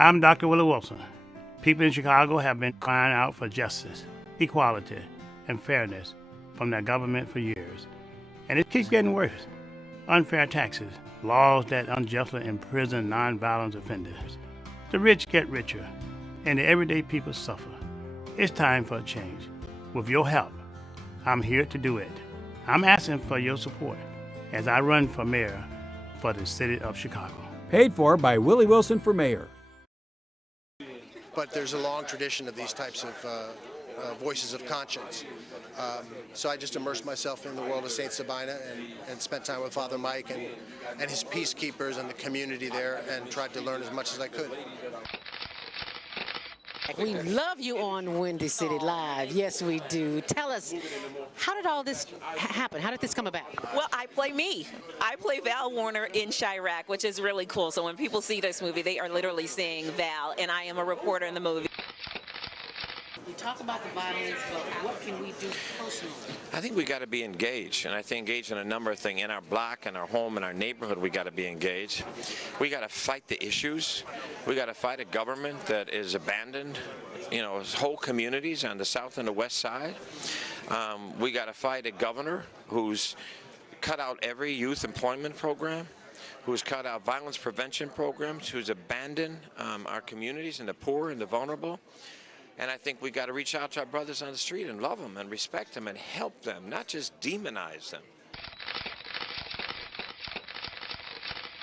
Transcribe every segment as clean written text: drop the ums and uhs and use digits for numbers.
I'm Dr. Willie Wilson. People in Chicago have been crying out for justice, equality, and fairness from their government for years. And it keeps getting worse. Unfair taxes, laws that unjustly imprison nonviolent offenders. The rich get richer, and the everyday people suffer. It's time for a change. With your help, I'm here to do it. I'm asking for your support as I run for mayor for the city of Chicago. Paid for by Willie Wilson for mayor. But there's a long tradition of these types of voices of conscience. So I just immersed myself in the world of St. Sabina and spent time with Father Mike and his peacekeepers and the community there and tried to learn as much as I could. We love you on Windy City Live. Yes, we do. Tell us, how did all this happen? How did this come about? Well, I play me. I play Val Warner in Chirac, which is really cool. So when people see this movie, they are literally seeing Val, and I am a reporter in the movie. We talk about the violence, but what can we do personally? I think we got to be engaged, and I think engaged in a number of things. In our block, in our home, in our neighborhood, we got to be engaged. We got to fight the issues. We got to fight a government that is abandoned, whole communities on the south and the west side. We got to fight a governor who's cut out every youth employment program, who's cut out violence prevention programs, who's abandoned our communities and the poor and the vulnerable. And I think we got to reach out to our brothers on the street and love them and respect them and help them, not just demonize them.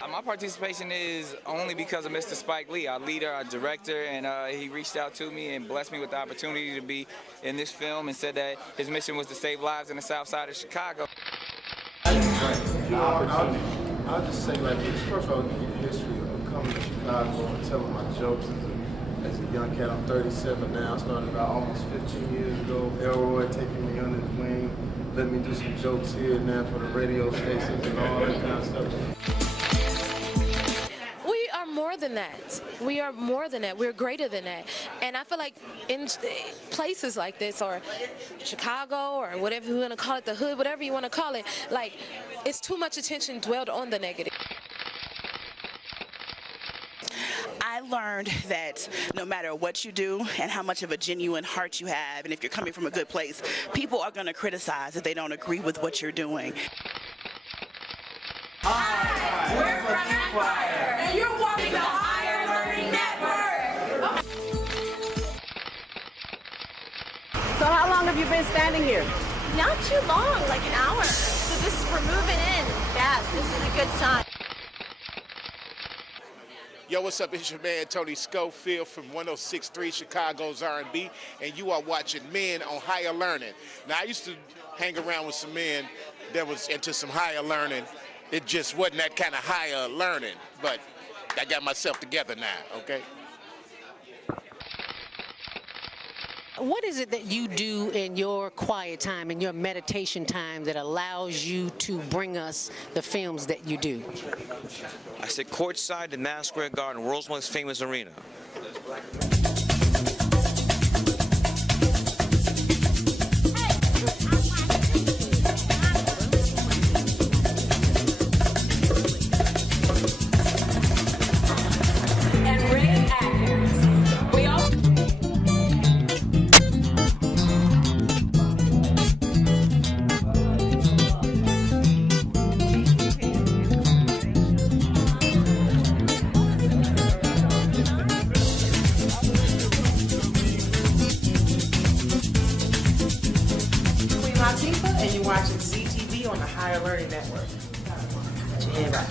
My participation is only because of Mr. Spike Lee, our leader, our director, and he reached out to me and blessed me with the opportunity to be in this film and said that his mission was to save lives in the south side of Chicago. I'll just say like this. First of all, give you the history of coming to Chicago and telling my jokes as a young cat. I'm 37 now. I started about almost 15 years ago. Elroy taking me under his wing, let me do some jokes here and there for the radio stations and all that kind of stuff. We are more than that. We are more than that. We're greater than that. And I feel like in places like this, or Chicago, or whatever you want to call it, the hood, whatever you want to call it, like, it's too much attention dwelled on the negative. I learned that no matter what you do and how much of a genuine heart you have, and if you're coming from a good place, people are going to criticize if they don't agree with what you're doing. Hi, we're from Empire, and you're watching the Higher Learning Network. So how long have you been standing here? Not too long, like an hour. So we're moving in fast. This is a good sign. Yo, what's up? It's your man Tony Schofield from 106.3 Chicago's R&B, and you are watching Men on Higher Learning. Now, I used to hang around with some men that was into some higher learning. It just wasn't that kind of higher learning, but I got myself together now, okay? What is it that you do in your quiet time, in your meditation time, that allows you to bring us the films that you do? I sit courtside in Madison Square Garden, world's most famous arena. And you're watching CTV on the Higher Learning Network. Put your hand right.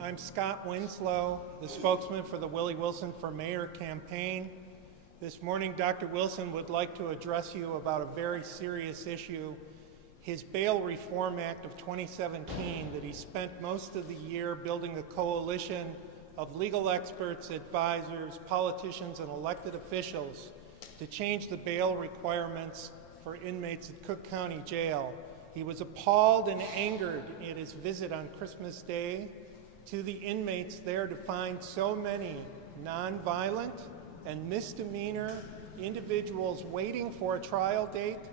I'm Scott Winslow, the spokesman for the Willie Wilson for Mayor campaign. This morning, Dr. Wilson would like to address you about a very serious issue, his Bail Reform Act of 2017 that he spent most of the year building a coalition of legal experts, advisors, politicians, and elected officials to change the bail requirements for inmates at Cook County Jail He was appalled and angered at his visit on Christmas Day to the inmates there to find so many nonviolent and misdemeanor individuals waiting for a trial date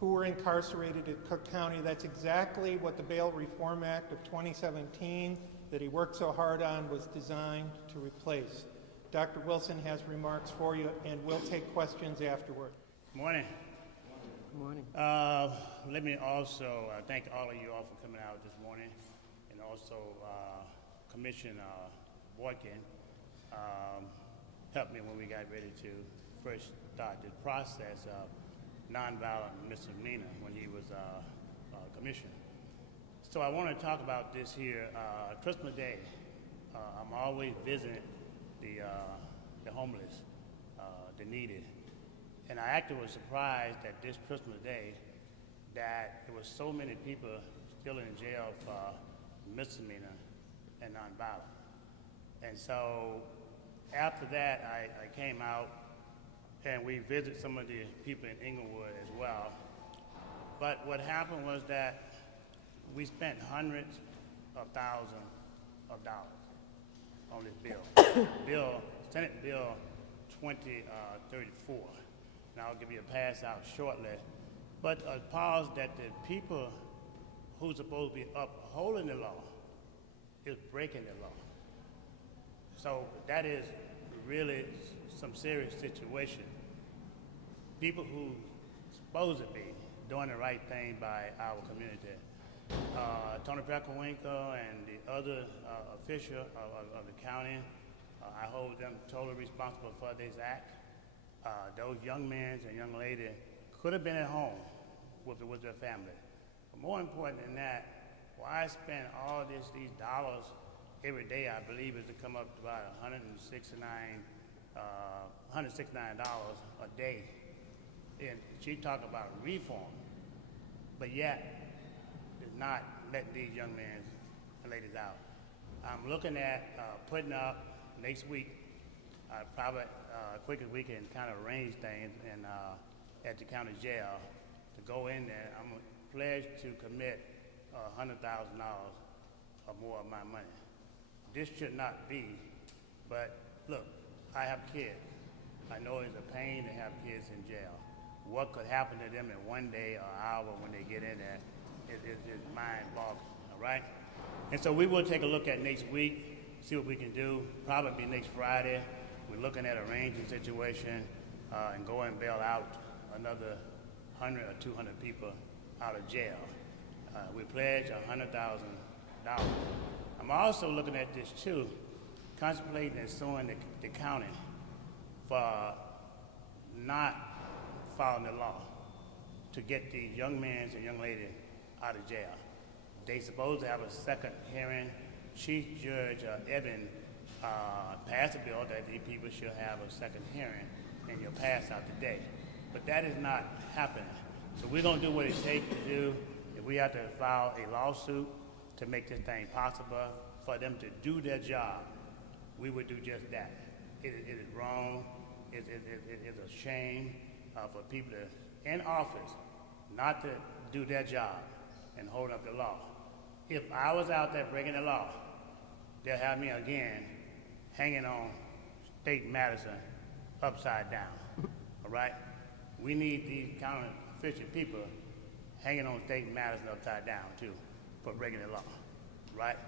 who were incarcerated at Cook County. That's exactly what the Bail Reform Act of 2017 that he worked so hard on was designed to replace. Dr. Wilson has remarks for you, and we'll take questions afterward. Morning. Good morning. Let me also thank all of you all for coming out this morning, and also Commissioner Boykin helped me when we got ready to first start the process of nonviolent misdemeanor when he was commissioner. So I want to talk about this here. Christmas Day, I'm always visiting the homeless, the needy. And I actually was surprised that this Christmas Day that there was so many people still in jail for misdemeanor and nonviolent. And so after that, I came out and we visited some of the people in Inglewood as well. But what happened was that we spent hundreds of thousands of dollars on this bill, Senate Bill 2034. And I'll give you a pass out shortly. But a pause that the people who's supposed to be upholding the law is breaking the law. So that is really some serious situation. People who supposed to be doing the right thing by our community. Tony Peckwinkle and the other official of the county, I hold them totally responsible for this act. Those young men and young ladies could have been at home with their family. But more important than that, why spend all these dollars every day? I believe is to come up to about $169 a day. And she talked about reform, but yet is not letting these young men and ladies out. I'm looking at putting up next week, probably quick as we can kind of arrange things and at the county jail to go in there. I'm pledged to commit $100,000 or more of my money. This should not be, but look, I have kids. I know it's a pain to have kids in jail. What could happen to them in one day or hour when they get in there is mind-boggling, all right? And so we will take a look at next week, see what we can do. Probably next Friday, we're looking at arranging situation and go and bail out another 100 or 200 people out of jail. We pledge $100,000. I'm also looking at this too, contemplating and suing the county for not following the law to get the young men and young ladies out of jail. They supposed to have a second hearing. Chief Judge Evan passed a bill that these people should have a second hearing and you'll pass out today. But that is not happening. So we're gonna do what it takes to do. If we have to file a lawsuit to make this thing possible for them to do their job, we would do just that. It is wrong. It is a shame for people in office not to do their job and hold up the law. If I was out there breaking the law, they'll have me again hanging on State Madison upside down, all right? We need these county official people hanging on State Madison upside down too for breaking the law, right?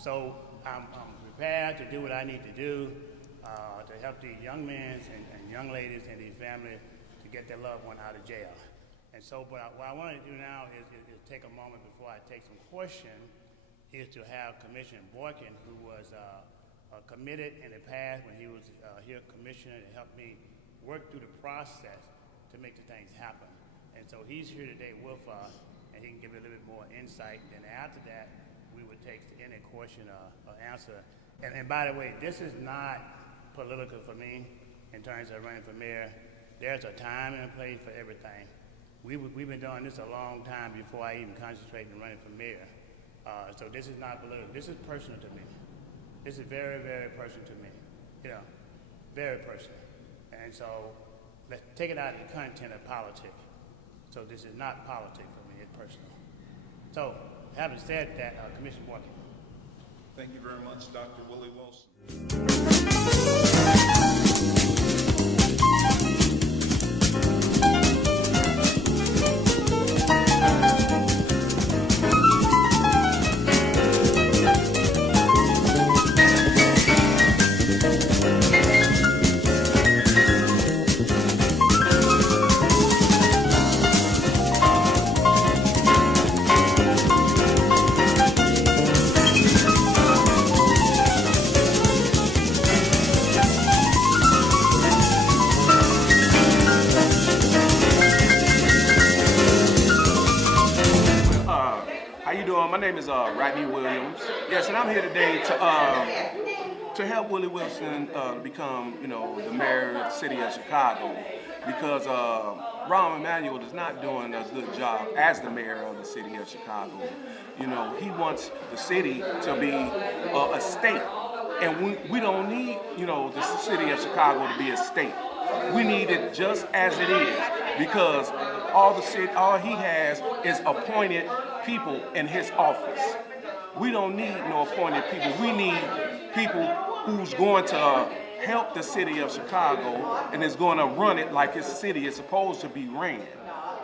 So I'm prepared to do what I need to do to help these young men and young ladies and these families to get their loved one out of jail. And so what I want to do now is take a moment before I take some questions, is to have Commissioner Boykin, who was committed in the past when he was here commissioner, to help me work through the process to make the things happen. And so he's here today with us, and he can give you a little bit more insight. And after that, we would take any question or answer. And by the way, this is not political for me in terms of running for mayor. There's a time and a place for everything. We've been doing this a long time before I even concentrated on running for mayor. So this is not political. This is personal to me. This is very, very personal to me. You know, very personal. And so let's take it out of the content of politics. So this is not politics for me, it's personal. So, having said that, Commissioner Morgan. Thank you very much, Dr. Willie Wilson. How you doing? My name is Rodney Williams. Yes, and I'm here today to help Willie Wilson become, the mayor of the city of Chicago, because Rahm Emanuel is not doing a good job as the mayor of the city of Chicago. He wants the city to be a state, and we don't need, the city of Chicago to be a state. We need it just as it is, because all he has is appointed people in his office. We don't need no appointed people. We need people who's going to help the city of Chicago and is going to run it like his city is supposed to be ran.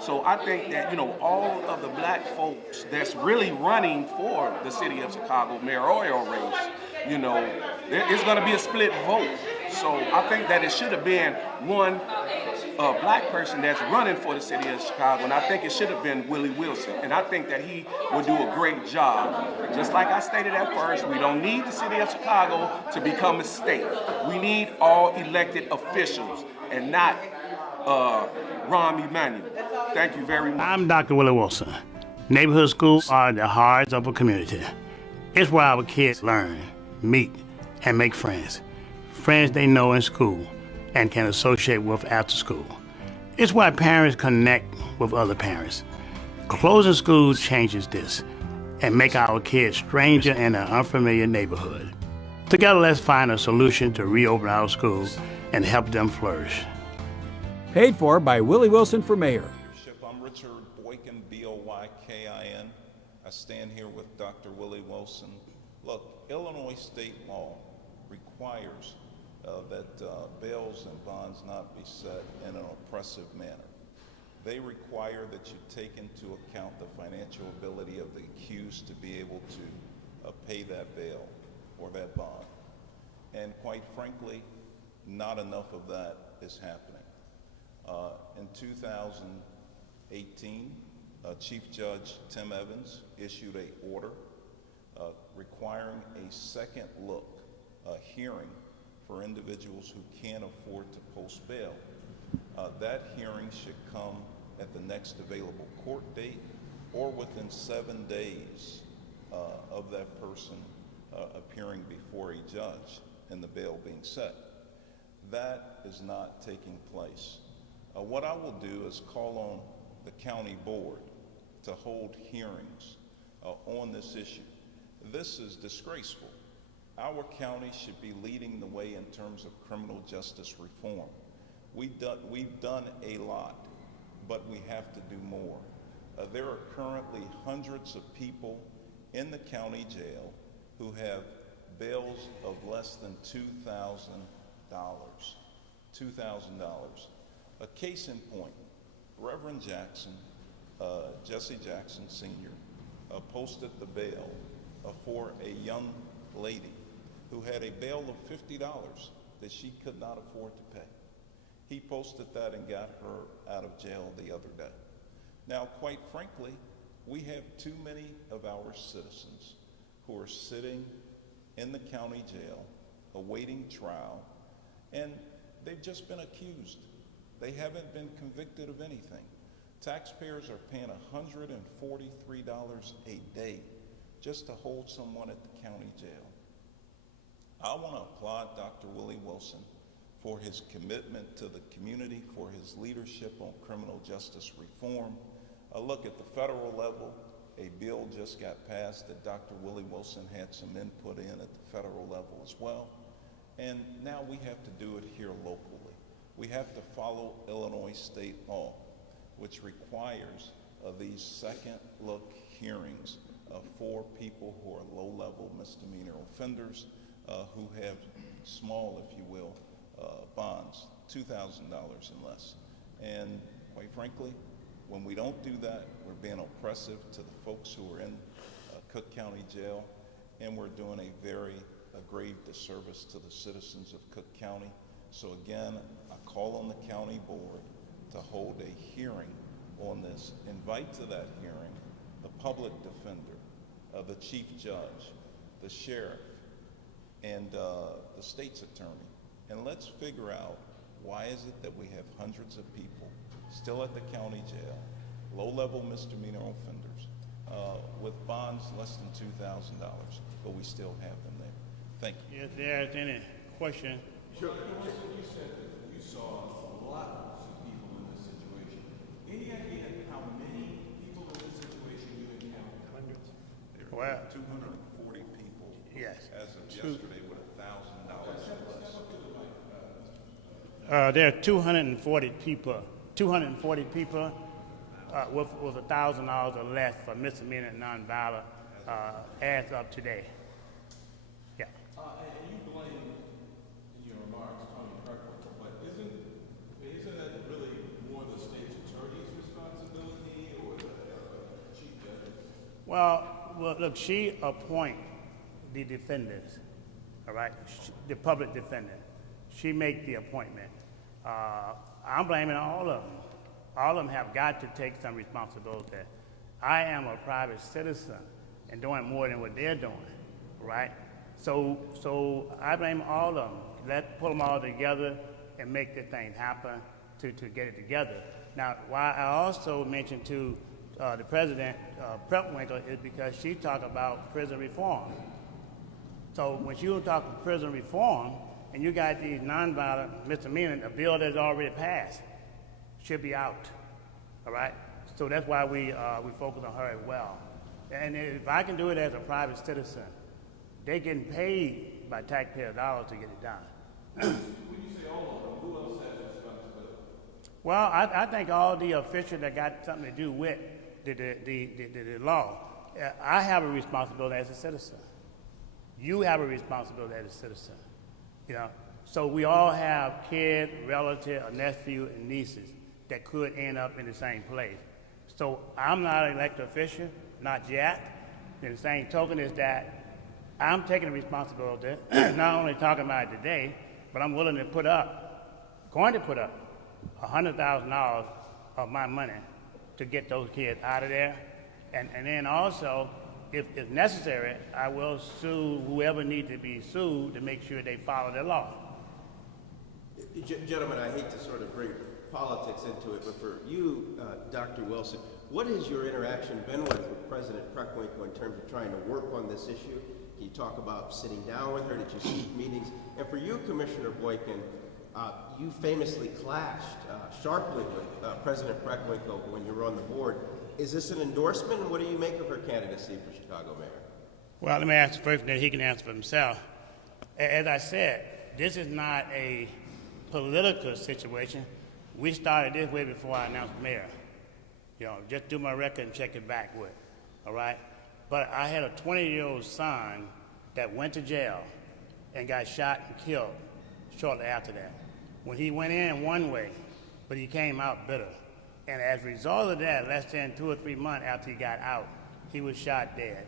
So I think that, all of the black folks that's really running for the city of Chicago mayoral race, it's going to be a split vote. So I think that it should have been one black person that's running for the city of Chicago, and I think it should have been Willie Wilson. And I think that he would do a great job. Just like I stated at first, we don't need the city of Chicago to become a state. We need all elected officials and not Rahm Emanuel. Thank you very much. I'm Dr. Willie Wilson. Neighborhood schools are the hearts of a community. It's where our kids learn, meet, and make friends. Friends they know in school and can associate with after school. It's why parents connect with other parents. Closing schools changes this and make our kids stranger in an unfamiliar neighborhood. Together, let's find a solution to reopen our schools and help them flourish. Paid for by Willie Wilson for mayor. I'm Richard Boykin, B-O-Y-K-I-N. I stand here with Dr. Willie Wilson. Look, Illinois state law requires that bails and bonds not be set in an oppressive manner. They require that you take into account the financial ability of the accused to be able to pay that bail or that bond. And quite frankly, not enough of that is happening. In 2018, Chief Judge Tim Evans issued an order requiring a second look, hearing for individuals who can't afford to post bail. That hearing should come at the next available court date or within 7 days of that person appearing before a judge and the bail being set. That is not taking place. What I will do is call on the county board to hold hearings on this issue. This is disgraceful. Our county should be leading the way in terms of criminal justice reform. We've done a lot, but we have to do more. There are currently hundreds of people in the county jail who have bails of less than $2,000. A case in point, Reverend Jackson, Jesse Jackson Sr., posted the bail for a young lady who had a bail of $50 that she could not afford to pay. He posted that and got her out of jail the other day. Now, quite frankly, we have too many of our citizens who are sitting in the county jail awaiting trial, and they've just been accused. They haven't been convicted of anything. Taxpayers are paying $143 a day just to hold someone at the county jail. I want to applaud Dr. Willie Wilson for his commitment to the community, for his leadership on criminal justice reform. Look, at the federal level, a bill just got passed that Dr. Willie Wilson had some input in at the federal level as well. And now we have to do it here locally. We have to follow Illinois state law, which requires of these second look hearings for people who are low-level misdemeanor offenders who have small, if you will, bonds, $2,000 and less. And quite frankly, when we don't do that, we're being oppressive to the folks who are in Cook County Jail, and we're doing a very grave disservice to the citizens of Cook County. So again, I call on the county board to hold a hearing on this. Invite to that hearing the public defender, the chief judge, the sheriff, and the state's attorney. And let's figure out, why is it that we have hundreds of people still at the county jail, low-level misdemeanor offenders, with bonds less than $2,000, but we still have them there? Thank you. If there's any question. Sure. You said that you saw a lot of people in this situation. Any idea how many people in this situation you encountered? Hundreds. There Well, 240 people yes. as of yesterday with $1,000 less. There are 240 people. 240 people with $1,000 or less for misdemeanor and nonviolent as of today. Yeah. And you blame in your remarks Tony Kirkwood, but isn't that really more the state's attorney's responsibility or the chief judge? Well, look, she appoint the defendants, all right, the public defender. She make the appointment. I'm blaming all of them. All of them have got to take some responsibility. I am a private citizen and doing more than what they're doing, right? So I blame all of them. Let's pull them all together and make the thing happen to get it together. Now, why I also mentioned to the president, Prepwinkle, is because she talked about prison reform. So when you talk prison reform, and you got these nonviolent misdemeanors, a bill that's already passed should be out, all right? So that's why we focus on her as well. And if I can do it as a private citizen, they're getting paid by taxpayer dollars to get it done. When you say all of them, who else has responsibility? Well, I think all the officials that got something to do with the law, I have a responsibility as a citizen. You have a responsibility as a citizen. You know, so we all have kids, relatives, a nephew, and nieces that could end up in the same place. So I'm not an elected official, not yet. And the same token is that I'm taking the responsibility, not only talking about it today, but I'm willing to going to put up $100,000 of my money to get those kids out of there. And then also, if it's necessary, I will sue whoever needs to be sued to make sure they follow the law. Gentlemen, I hate to sort of bring politics into it, but for you, Dr. Wilson, what has your interaction been with President Prepwinkle in terms of trying to work on this issue? Can you talk about sitting down with her? Did you seek meetings? And for you, Commissioner Boykin, you famously clashed sharply with President Prepwinkle when you were on the board. Is this an endorsement, and what do you make of her candidacy for Chicago mayor? Well, let me answer first, and then he can answer for himself. As I said, this is not a political situation. We started this way before I announced mayor. You know, just do my record and check it backward, all right? But I had a 20-year-old son that went to jail and got shot and killed shortly after that. When he went in one way, but he came out bitter. And as a result of that, less than 2 or 3 months after he got out, he was shot dead,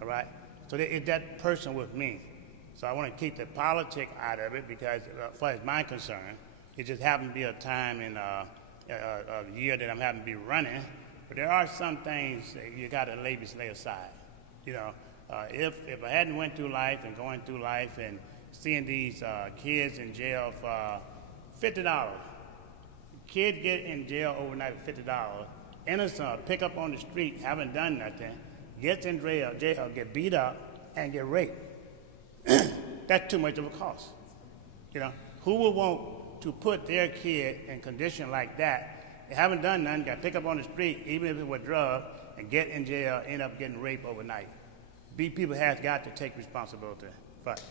all right? So that person was me. So I want to keep the politics out of it because, as far as my concern, it just happened to be a time in a year that I'm having to be running. But there are some things that you got to lay aside. You know, if I hadn't went through life and going through life and seeing these kids in jail for $50, kids get in jail overnight for $50, innocent, pick up on the street, haven't done nothing, gets in jail, get beat up, and get raped. That's too much of a cost. You know, who would want to put their kid in condition like that? They haven't done nothing, got picked up on the street, even if it was drugs, and get in jail, end up getting raped overnight. These people have got to take responsibility. Right.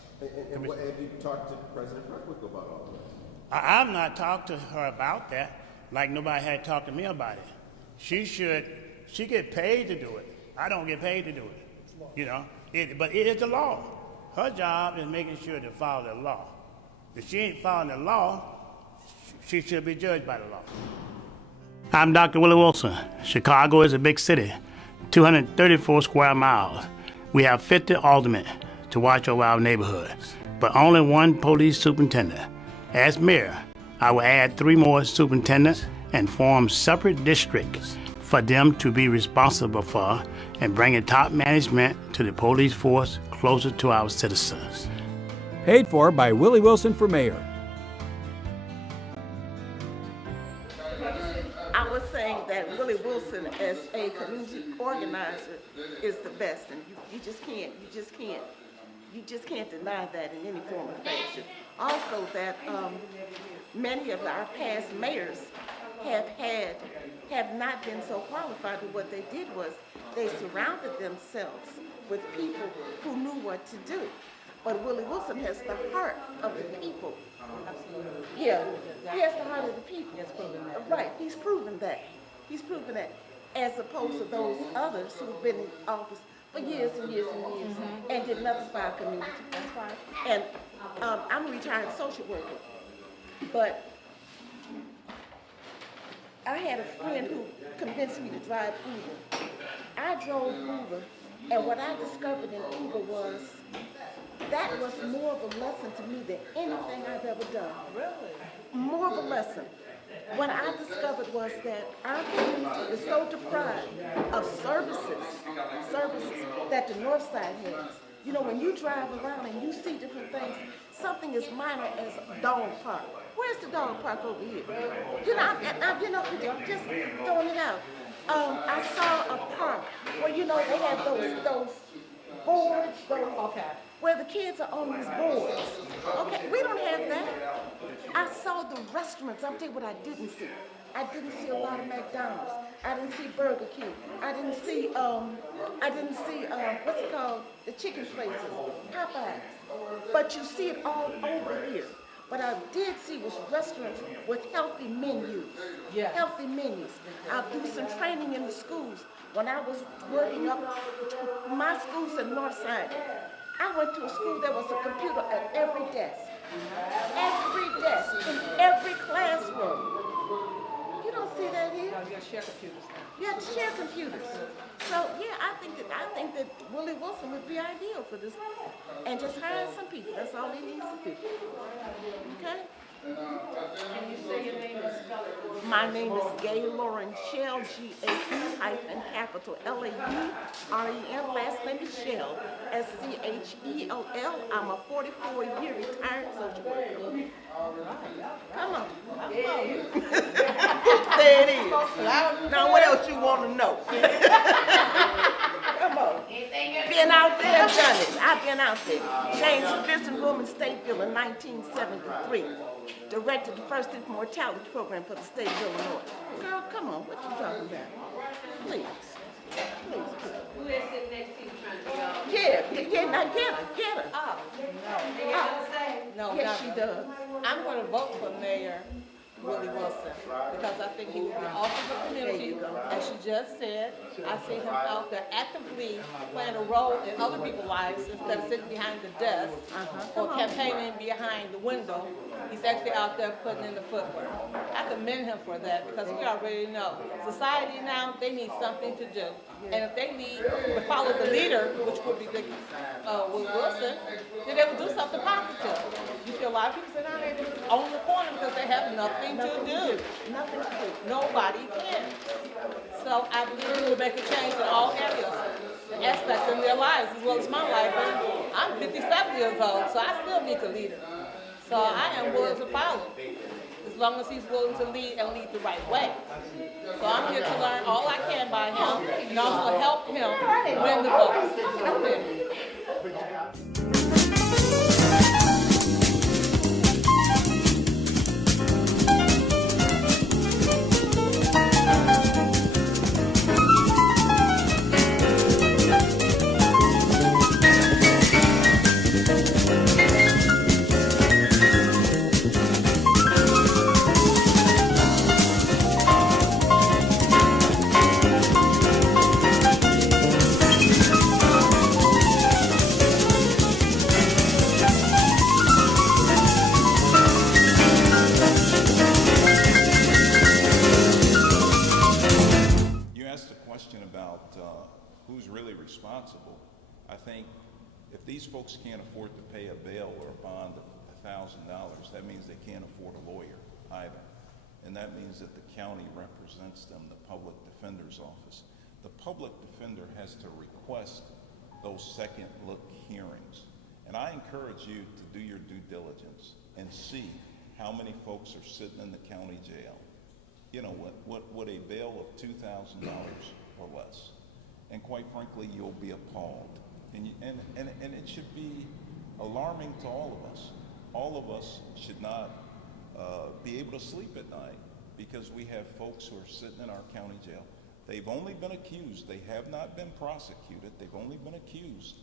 And what, have you talked to President Prepwinkle about all this? I've not talked to her about that, like nobody had talked to me about it. She get paid to do it. I don't get paid to do it. You know, but it is the law. Her job is making sure to follow the law. If she ain't following the law, she should be judged by the law. I'm Dr. Willie Wilson. Chicago is a big city, 234 square miles. We have 50 aldermen to watch over our neighborhood, but only one police superintendent. As mayor, I will add 3 more superintendents and form separate districts for them to be responsible for and bringing top management to the police force closer to our citizens. Paid for by Willie Wilson for mayor. I was saying that Willie Wilson as a community organizer is the best, and you just can't deny that in any form or fashion. Also that many of our past mayors have not been so qualified, but what they did was they surrounded themselves with people who knew what to do. But Willie Wilson has the heart of the people. Absolutely. Yeah, he has the heart of the people. He's proven that. Right, he's proven that. He's proven that, as opposed to those others who have been in office for years and years and years and did nothing for our community. That's right. And I'm a retired social worker, but I had a friend who convinced me to drive Uber. I drove Uber, and what I discovered in Uber was that was more of a lesson to me than anything I've ever done. Really? More of a lesson. What I discovered was that our community is so deprived of services that the North Side has. You know, when you drive around and you see different things, something as minor as a dog park. Where's the dog park over here? You know, I'm just throwing it out. I saw a park where, you know, they have those boards, where the kids are on these boards. Okay, we don't have that. I saw the restaurants. I'll tell you what I didn't see. I didn't see a lot of McDonald's. I didn't see Burger King. I didn't see what's it called? The chicken places, Popeyes. But you see it all over here. What I did see was restaurants with healthy menus. Yeah. Healthy menus. I'll do some training in the schools. When I was working up my schools in North Side, I went to a school that was a computer at every desk. Every desk, in every classroom. You don't see that here. You have to share computers now. You have to share computers. So yeah, I think that Willie Wilson would be ideal for this, and just hire some people. That's all he needs to do. Okay. Can you say your name is spelled? My name is Gay Lauren Shell, G-A-E-capital L-A-U-R-E-N. Last name is Shell, S-C-H-E-L-L. I'm a 44-year retired social worker. Come on. There it is. Now what else you want to know? Come on. Been out there, done it. I've been out there. Changed the visiting room in Stateville in 1973. Directed the first infant mortality program for the state of Illinois. Girl, come on, what you talking about? Please. Who is sitting next to you trying to now get her. Oh, no. Yes, she does. I'm going to vote for Mayor Willie Wilson because I think he would be awesome for the community. As she just said, I see him out there actively playing a role in other people's lives instead of sitting behind the desk or campaigning behind the window. He's actually out there putting in the footwork. I commend him for that because we already know society now, they need something to do. And if they need to follow the leader, which would be Willie Wilson, then they would do something positive. You see a lot of people sit down there on the corner because they have nothing to do. Nothing to do. Nobody can. So I believe we will make a change in all areas, aspects in their lives as well as my life. And I'm 57 years old, so I still need a leader. So I am willing to follow, as long as he's willing to lead and lead the right way. So I'm here to learn all I can by him and also help him win the votes. asked a question about who's really responsible. I think if these folks can't afford to pay a bail or a bond of $1,000, that means they can't afford a lawyer either. And that means that the county represents them, the public defender's office. The public defender has to request those second look hearings. And I encourage you to do your due diligence and see how many folks are sitting in the county jail, you know, what a bail of $2,000 or less. And quite frankly, you'll be appalled. And it should be alarming to all of us. All of us should not be able to sleep at night because we have folks who are sitting in our county jail. They've only been accused. They have not been prosecuted. They've only been accused.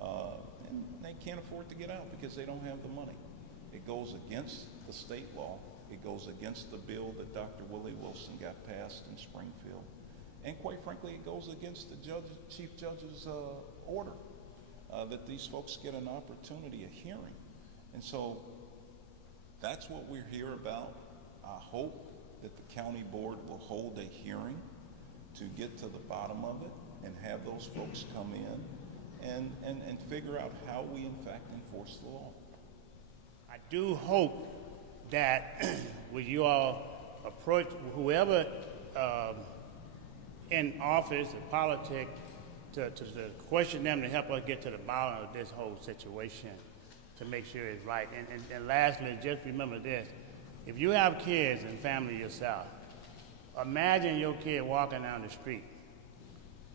And they can't afford to get out because they don't have the money. It goes against the state law. It goes against the bill that Dr. Willie Wilson got passed in Springfield. And quite frankly, it goes against the chief judge's order that these folks get an opportunity, a hearing. And so that's what we're here about. I hope that the county board will hold a hearing to get to the bottom of it and have those folks come in and figure out how we in fact enforce the law. I do hope that with you all approach whoever in office or politics to question them to help us get to the bottom of this whole situation to make sure it's right. And lastly, just remember this. If you have kids and family yourself, imagine your kid walking down the street.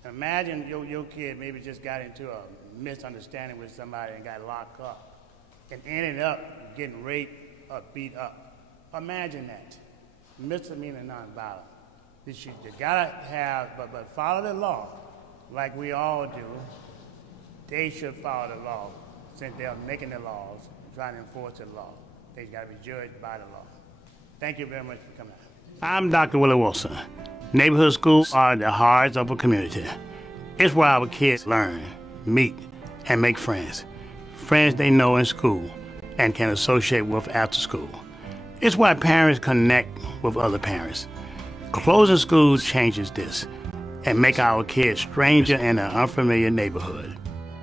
Imagine your kid maybe just got into a misunderstanding with somebody and got locked up and ended up getting raped or beat up. Imagine that. Misdemeanor nonviolent. You gotta have, but follow the law like we all do. They should follow the law since they're making the laws, trying to enforce the law. They gotta be judged by the law. Thank you very much for coming. I'm Dr. Willie Wilson. Neighborhood schools are the hearts of a community. It's where our kids learn, meet, and make friends. Friends they know in school and can associate with after school. It's why parents connect with other parents. Closing schools changes this and make our kids stranger in an unfamiliar neighborhood.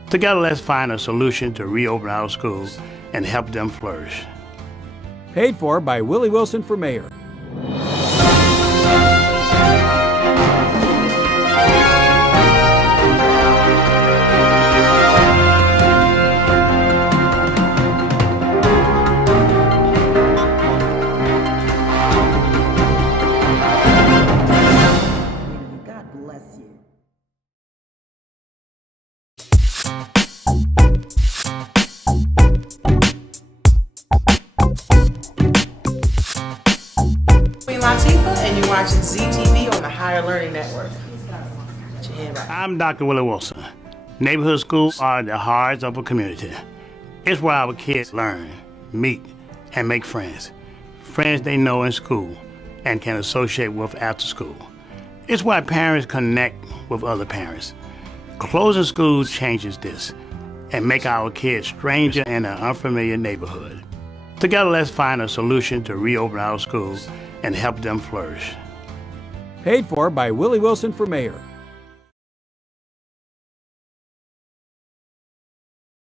Together, let's find a solution to reopen our schools and help them flourish. Paid for by Willie Wilson for mayor. God bless you. Queen Latifah, and you're watching ZTV on the Higher Learning Network. Put your hand right. I'm Dr. Willie Wilson. Neighborhood schools are the hearts of a community. It's where our kids learn, meet, and make friends. Friends they know in school and can associate with after school. It's why parents connect with other parents. Closing schools changes this and make our kids stranger in an unfamiliar neighborhood. Together, let's find a solution to reopen our schools and help them flourish. Paid for by Willie Wilson for mayor.